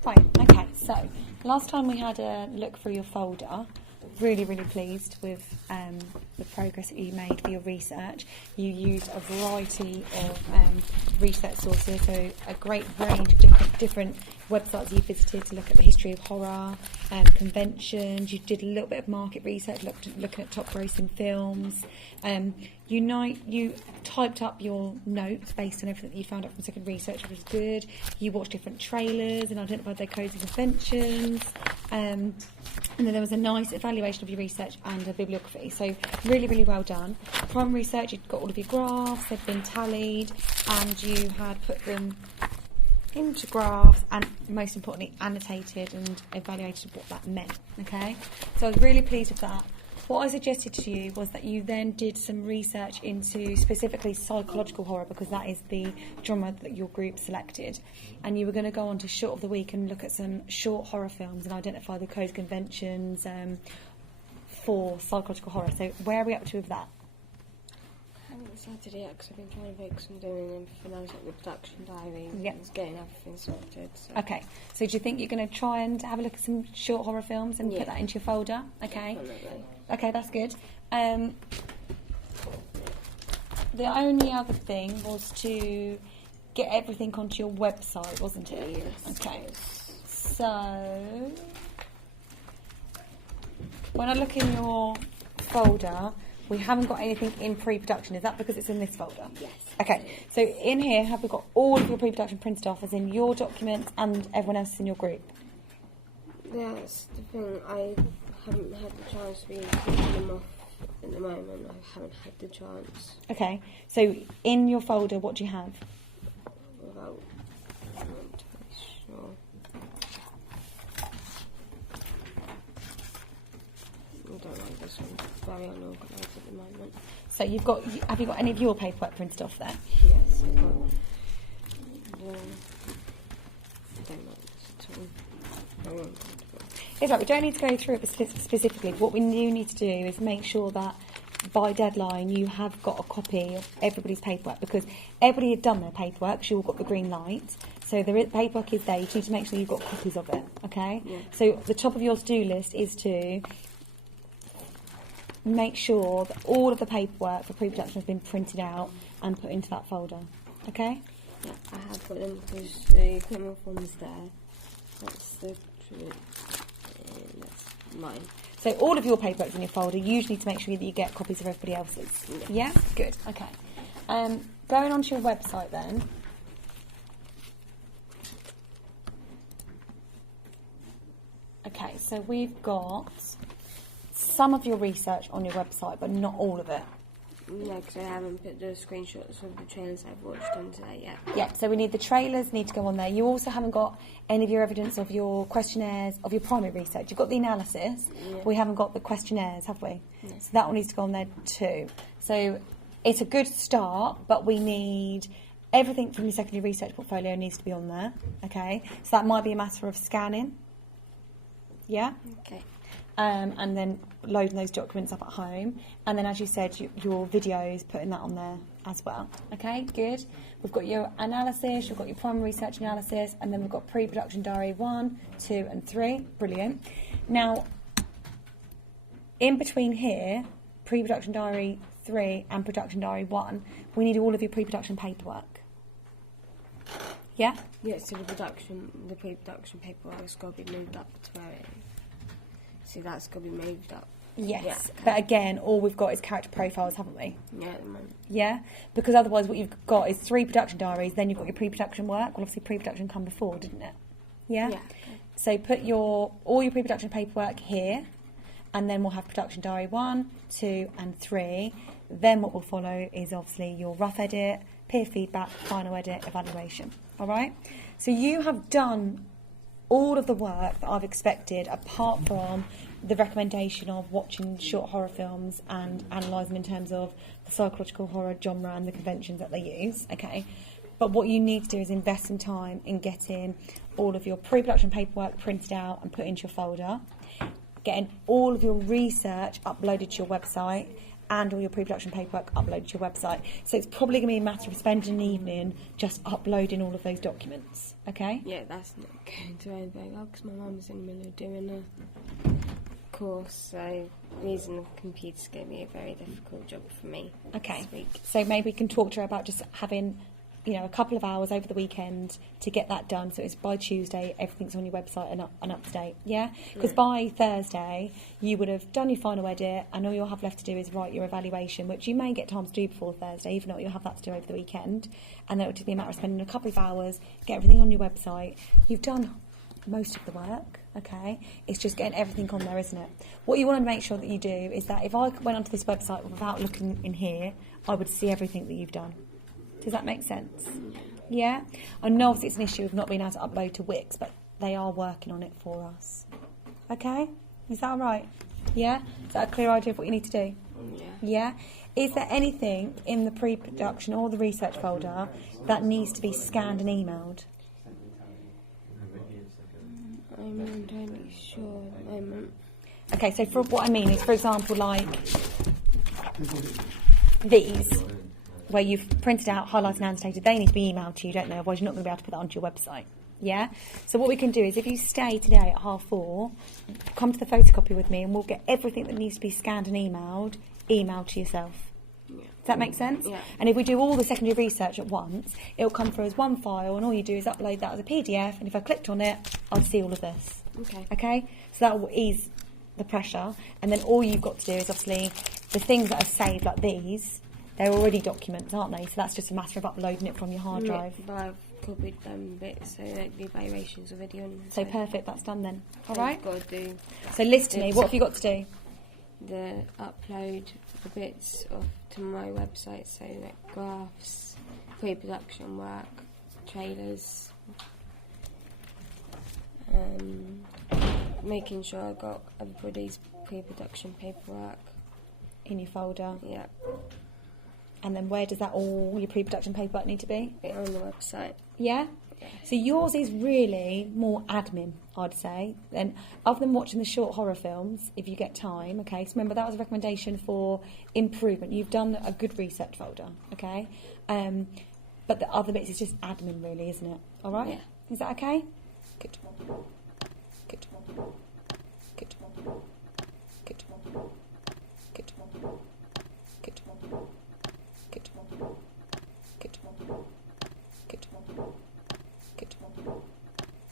Fine, okay, so last time we had a look through your folder, really, really pleased with the progress that you made for your research. You used a variety of research sources, so a great range of different websites you visited to look at the history of horror, conventions. You did a little bit of market research, looking at top grossing films. You typed up your notes based on everything that you found out from second research, which was good. You watched different trailers and identified their codes and conventions. And then there was a nice evaluation of your research and a bibliography. So really, really well done. From research, you'd got all of your graphs, they've been tallied, and you had put them into graphs and, most importantly, annotated and evaluated what that meant. Okay? So I was really pleased with that. What I suggested to you was that you then did some research into specifically psychological horror, because that is the genre that your group selected. And you were going to go on to Short of the Week and look at some short horror films and identify the codes, conventions for psychological horror. So where are we up to with that? I haven't started yet because I've been trying to focus on doing everything else, like the production diary and getting everything sorted. So. Okay, so do you think you're going to try and have a look at some short horror films and put that into your folder? Okay. Definitely. Okay, that's good. The only other thing was to get everything onto your website, wasn't it? Yes. Okay. So, when I look in your folder, we haven't got anything in pre-production. Is that because it's in this folder? Yes. Okay, so in here, have we got all of your pre-production printed off, as in your documents and everyone else in your group? That's the thing. I haven't had the chance to be printing them off at the moment. I haven't had the chance. Okay, so in your folder, what do you have? Without, I'm not entirely sure. I don't like this one. It's very unorganised at the moment. So have you got any of your paperwork printed off there? Yes, I've got. I don't like this at all. Very uncomfortable. It's right, we don't need to go through it specifically. What we do need to do is make sure that by deadline you have got a copy of everybody's paperwork, because everybody had done their paperwork, you all got the green light. So the paperwork is there, you need to make sure you've got copies of it, okay? Yeah. So the top of your to-do list is to make sure that all of the paperwork for pre-production has been printed out and put into that folder, okay? Yeah, I have got them because the equipment form's there. That's the truth. That's mine. So all of your paperwork's in your folder. You usually need to make sure that you get copies of everybody else's. Yeah? Good. Okay. Going on to your website then. Okay, so we've got some of your research on your website, but not all of it. No, because I haven't put the screenshots of the trailers I've watched onto that yet. Yeah, so we need the trailers, need to go on there. You also haven't got any of your evidence of your questionnaires, of your primary research. You've got the analysis, but we haven't got the questionnaires, have we? No. So that one needs to go on there too. So it's a good start, but we need everything from your secondary research portfolio needs to be on there, okay? So that might be a matter of scanning, yeah? Okay. And then loading those documents up at home. And then, as you said, your videos, putting that on there as well. Okay, good. We've got your analysis, you've got your primary research analysis, and then we've got pre-production diary 1, 2 and 3. Brilliant. Now, in between here, pre-production diary 3 and production diary 1, we need all of your pre-production paperwork. Yeah? Yeah, so the pre-production paperwork has got to be moved up to where it is. So that's got to be moved up. Yes, yeah, okay. But again, all we've got is character profiles, haven't we? Yeah, at the moment. Yeah, because otherwise what you've got is 3 production diaries, then you've got your pre-production work. Well, obviously pre-production come before, didn't it? Yeah? Yeah. So put all your pre-production paperwork here, and then we'll have production diary 1, 2 and 3. Then what will follow is obviously your rough edit, peer feedback, final edit, evaluation. All right? So you have done all of the work that I've expected, apart from the recommendation of watching short horror films and analysing in terms of the psychological horror genre and the conventions that they use, okay? But what you need to do is invest some time in getting all of your pre-production paperwork printed out and put into your folder, getting all of your research uploaded to your website, and all your pre-production paperwork uploaded to your website. So it's probably going to be a matter of spending an evening just uploading all of those documents, okay? Yeah, that's not going to end very well because my mum's in the middle of doing a course, so using the computer's going to be a very difficult job for me Okay. this week. So maybe we can talk to her about just having, you know, a couple of hours over the weekend to get that done. So it's by Tuesday, everything's on your website and up to date. Yeah? Because by Thursday, you would have done your final edit, and all you'll have left to do is write your evaluation, which you may get time to do before Thursday. If not, you'll have that to do over the weekend. And that would be a matter of spending a couple of hours, get everything on your website. You've done most of the work, okay? It's just getting everything on there, isn't it? What you want to make sure that you do is that if I went onto this website without looking in here, I would see everything that you've done. Does that make sense? Yeah? I know obviously it's an issue of not being able to upload to Wix, but they are working on it for us. Okay? Is that all right? Yeah? Is that a clear idea of what you need to do? Yeah. Yeah? Is there anything in the pre-production or the research folder that needs to be scanned and emailed? I'm not entirely sure at the moment. Okay, so for what I mean is, for example, like these, where you've printed out, highlighted and annotated, they need to be emailed to you, don't they? Otherwise you're not going to be able to put that onto your website. Yeah? So what we can do is, if you stay today at 4:30, come to the photocopy with me and we'll get everything that needs to be scanned and emailed to yourself. Yeah. Does that make sense? Yeah. And if we do all the secondary research at once, it'll come through as one file, and all you do is upload that as a PDF, and if I clicked on it, I'll see all of this. Okay. Okay? So that will ease the pressure, and then all you've got to do is obviously the things that are saved, like these, they're already documents, aren't they? So that's just a matter of uploading it from your hard drive. But I've copied them bits so that the evaluation's already on. So perfect, that's done then. All So right? I've got to do So list to me, what have you got to do? the upload the bits to my website, so like graphs, pre-production work, trailers, making sure I got everybody's pre-production paperwork. In your folder. Yeah, And then where does that all your pre-production paperwork need to be? on the website. Yeah? So yours is really more admin, I'd say. And other than watching the short horror films, if you get time, okay? So remember, that was a recommendation for improvement. You've done a good research folder, okay? But the other bits is just admin, really, isn't it? All right? Yeah. Is that okay? Good. Good. Good. Good. Good. Good. Good. Good. Good. Good.